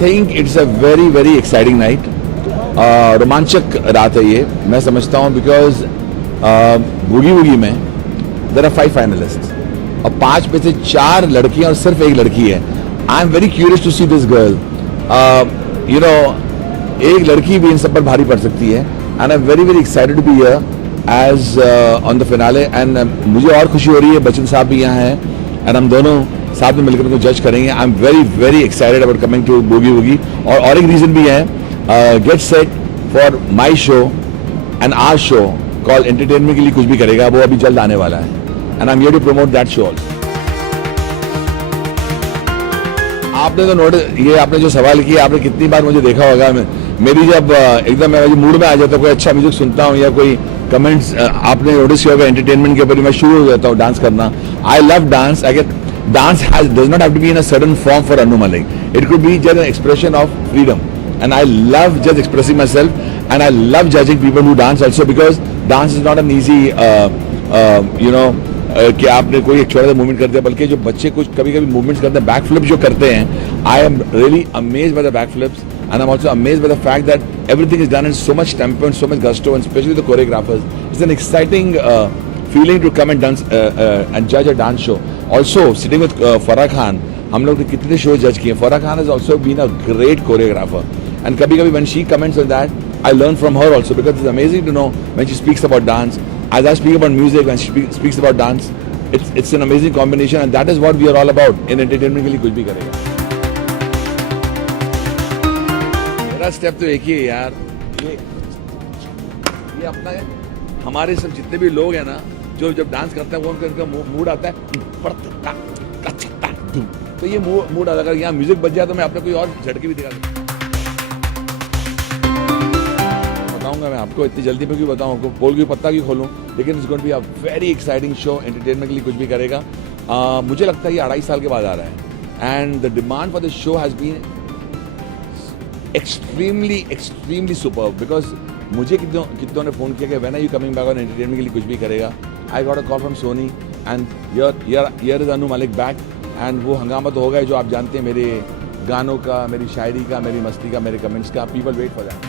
think it's a very very exciting night. रोमांचक रात है ये, मैं समझता हूँ, because बूगी वूगी में there are 5 finalists और 5 में से 4 लड़कियां और सिर्फ 1 लड़की है. I am very curious to see this girl. You know, एक लड़की भी इन सब पर भारी पड़ सकती है. And I'm very very excited to be here as on the finale. And मुझे और खुशी हो रही है, बच्चन साहब भी यहाँ हैं and हम दोनों साथ में मिलकर उनको जज करेंगे. I am very very excited about coming to Boogie Woogie. और एक रीजन भी है, get set for my show and our show call entertainment के लिए कुछ भी करेगा, वो अभी जल्द आने वाला है. And I am here to promote that show also. आपने तो नोटिस, ये आपने जो सवाल किया, आपने कितनी बार मुझे देखा होगा, मेरी जब एकदम मैं मूड में आ जाता हूँ, कोई अच्छा म्यूजिक सुनता हूँ या कोई कमेंट्स आपने नोटिस किया होगा एंटरटेनमेंट के ऊपर, मैं शुरू हो जाता हूँ डांस करना. I love dance. अगर dance does not have to be in a certain form for Anu Malik. It could be just an expression of freedom, and I love just expressing myself, and I love judging people who dance also, because dance is not an easy you know कि आपने कोई एक छोटा सा movement कर दिया, बल्कि जो बच्चे कुछ कभी कभी मूवमेंट्स करते हैं, बैक फ्लिप जो करते हैं, I am really amazed by the back flips, and I'm also amazed by the fact that everything is done in so much tempo and so much gusto, and especially the choreographers. It's an exciting feeling to come and dance and judge a dance show. Also sitting with Farah Khan, हम लोग ने कितने show जज किए. Farah Khan has also been a great choreographer, and कभी-कभी when she comments on that, I learn from her also, because it's amazing to know when she speaks about dance, as I speak about music, when she speaks about dance, it's an amazing combination, and that is what we are all about in entertainment के लिए कुछ भी करेगा. मेरा step तो एक ही है यार, ये अपना है. हमारे सब जितने भी लोग हैं ना, जो जब डांस करते हैं, वो उनका मूड आता है, तो ये मूड आता है. अगर यहाँ म्यूजिक बज जाए तो मैं अपने कोई और झटके भी दिखा बताऊंगा मैं आपको. इतनी जल्दी में क्यों बताऊं आपको, पोल की पत्ता क्यों खोलूं, लेकिन it's going to be a very exciting show. Entertainment के लिए कुछ भी करेगा. मुझे लगता है ये 2.5 साल के बाद आ रहा है, and the demand for this show has been extremely superb, because मुझे कितनों ने फोन किया कि when are you coming back on entertainment के लिए कुछ भी करेगा. I got a call from Sony and here is Anu Malik back, and वो हंगामा तो होगा ही, जो आप जानते हैं मेरे गानों का, मेरी शायरी का, मेरी मस्ती का, मेरे कमेंट्स का. People wait for that.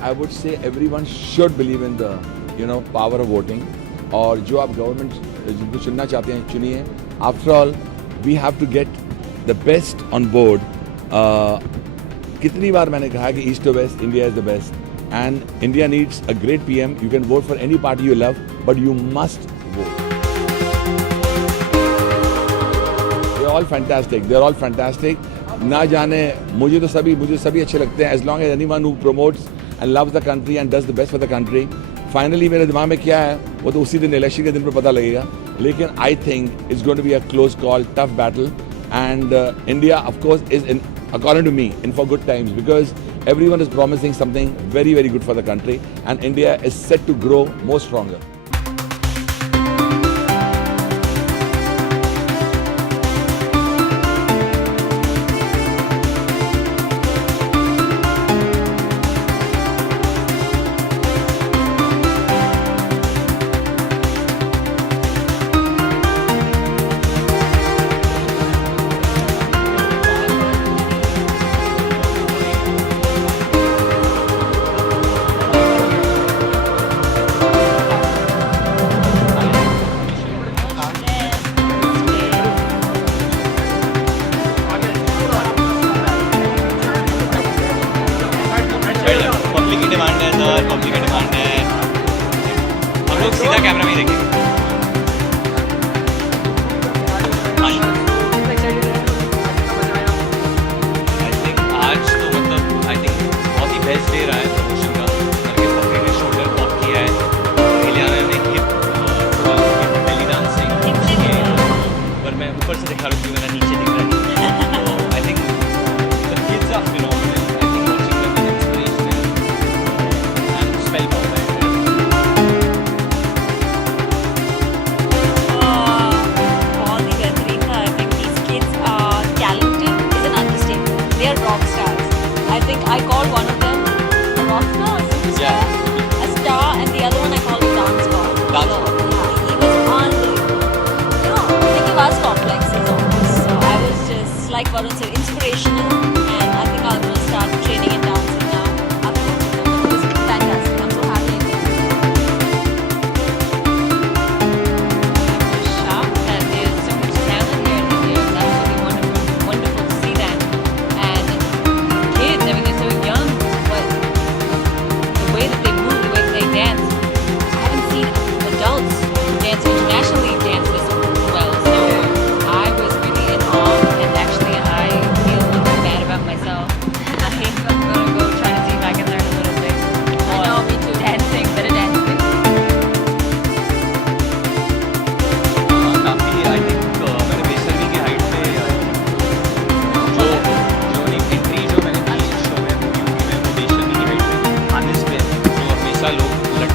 I would say everyone should believe in the power of voting. और जो आप गवर्नमेंट जिनको चुनना चाहते हैं, चुनिए. After all we have to get the best on board. कितनी बार मैंने कहा कि east to west India is the best, and India needs a great PM. You can vote for any party you love, but you must vote. They are all fantastic. ना जाने मुझे सभी अच्छे लगते हैं, as long as anyone who promotes and loves the country and does the best for the country. Finally मेरे दिमाग में क्या है वो तो उसी दिन, इलेक्शन के दिन पर पता लगेगा. लेकिन I think it's going to be a close call, tough battle, and India of course is in, according to me, in for good times, because everyone is promising something very very good for the country, and India is set to grow more stronger. Public की demand है, हम लोग सीधा camera में ही देखेंगे. I think आज तो मतलब बहुत ही बेस्ट डे रहा है प्रमोशन का. करके पब्लिक ने शोल्डर पॉप किया है, इलियाना ने हिप बेली डांसिंग, पर मैं ऊपर से दिखा रहा हूँ, मेरा नीचे दिख रहा है. I think the kids are phenomenal.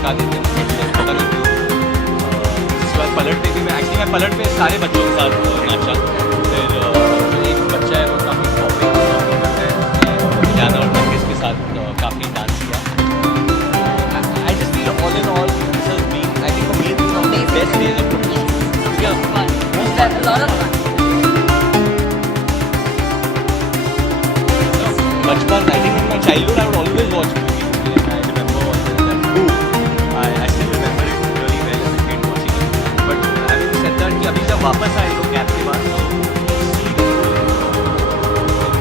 थका देते हैं मतलब पता नहीं क्यों। उसके बाद पलट पे भी मैं पलट पे सारे बच्चों के साथ नाचा। फिर जो एक बच्चा है वो काफ़ी पॉपिंग करता है, उसने जाना और नरगिस के साथ काफ़ी डांस किया। I just feel all in all this has been I think for me it's one of the best days of promotion. बचपन I think in my childhood I would always watch movie and I remember watching that too. I still remember it really well as a kid watching it. But having said that कि अभी जब वापस आए लोग gap के बाद तो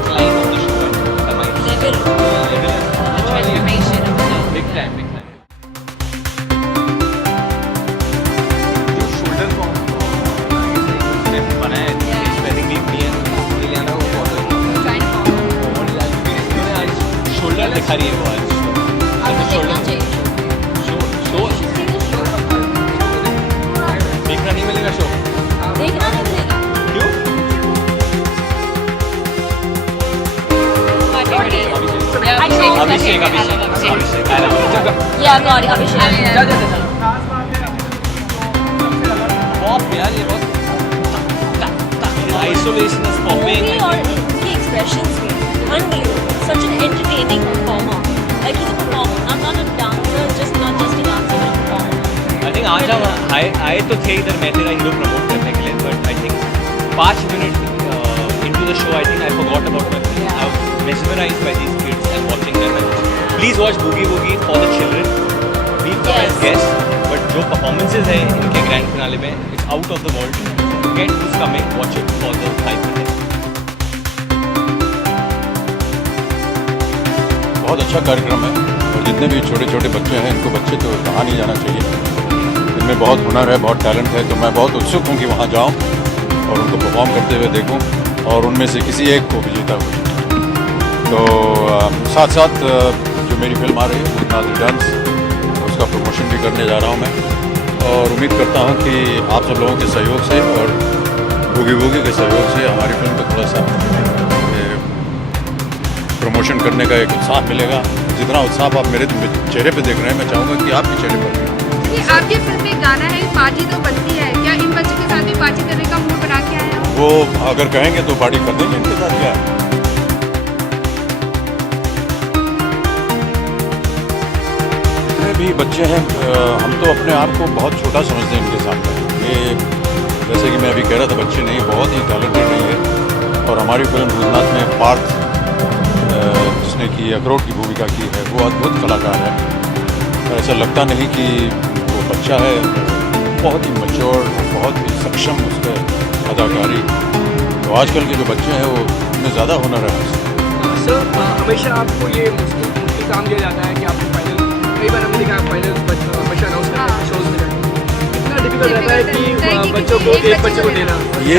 climb of the show and Level. Transformation of the show. Big time जो शोल्डर को स्टेप बनाया है I think me and Ileana को follow Trying to follow. Shoulder दिखा रही है वो आज आपको देखना चाहिए शो show. देखना नहीं मिलेगा शो देखना नहीं मिलेगा. क्यों My favorite is Abhishek I love you. Yeah, God, Abhishek. Pop यार ये बहुत आइसोलेशनस पॉपिंग Movie और उसके expressions भी unbelievable. Such an entertaining performer. Like he's a performer, not a dancer, not just a dancer, but a performer. I think आज हम आए तो थे इधर मैं तेरा हीरो प्रमोट करने के लिए but I think 5 minute into the show I think I forgot about my film. I was mesmerized by these kids and watching them and please watch Boogie Woogie for the children. We come as guests but जो performances है इनके grand finale में it's out of the world. Forget who's coming, watch it for the 5 minutes. बहुत अच्छा कार्यक्रम है और जितने भी छोटे छोटे बच्चे हैं इनको बच्चे तो कहाँ नहीं जाना चाहिए। इनमें बहुत हुनर है, बहुत टैलेंट है, तो मैं बहुत उत्सुक हूँ कि वहाँ जाऊँ और उनको परफॉर्म करते हुए देखूँ और उनमें से किसी एक को विजेता हुई। तो साथ साथ जो मेरी फिल्म आ रही है भूतनाथ रिटर्न्स उसका प्रमोशन भी करने जा रहा हूँ मैं और उम्मीद करता हूँ कि आप सब लोगों के सहयोग से और बूगी वूगी के सहयोग से हमारी फिल्म को थोड़ा सा प्रमोशन करने का एक उत्साह मिलेगा। जितना उत्साह आप मेरे चेहरे पे देख रहे हैं मैं चाहूँगा कि आपके चेहरे पर भी। ये आपकी फिल्म में गाना है पार्टी तो बनती है, क्या इन बच्चों के साथ भी पार्टी करने का मूड बना के आया हो? वो अगर कहेंगे तो पार्टी कर देंगे, इनके साथ क्या है। जितने भी बच्चे हैं हम तो अपने आप को बहुत छोटा समझते हैं इनके सामने। ये जैसे कि मैं अभी कह रहा था बच्चे नहीं बहुत ही टैलेंटेड नहीं है और हमारी फिल्म भूतनाथ में पार्थ जिसने की अखरोट की भूमिका की है वो अद्भुत कलाकार है। ऐसा लगता नहीं कि वो बच्चा है, बहुत ही मैच्योर, बहुत ही सक्षम उसका अदाकारी। तो आजकल के जो बच्चे हैं वो उनमें ज़्यादा हुनर है। सर हमेशा आपको ये मुश्किल काम दिया जाता है कि आपको फाइनल कई बार हमने देखा फाइनल हमेशा अनाउंस करते हैं शोज में जाके कितना डिफिकल्ट रहता है कि बच्चों को एक बच्चे को देना। ये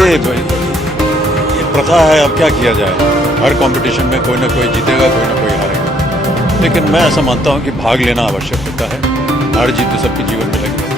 प्रथा है, अब क्या किया जाए। हर कंपटीशन में कोई ना कोई जीतेगा, कोई ना कोई हारेगा, लेकिन मैं ऐसा मानता हूँ कि भाग लेना आवश्यक होता है। हार जीत तो सबके जीवन में लगी है।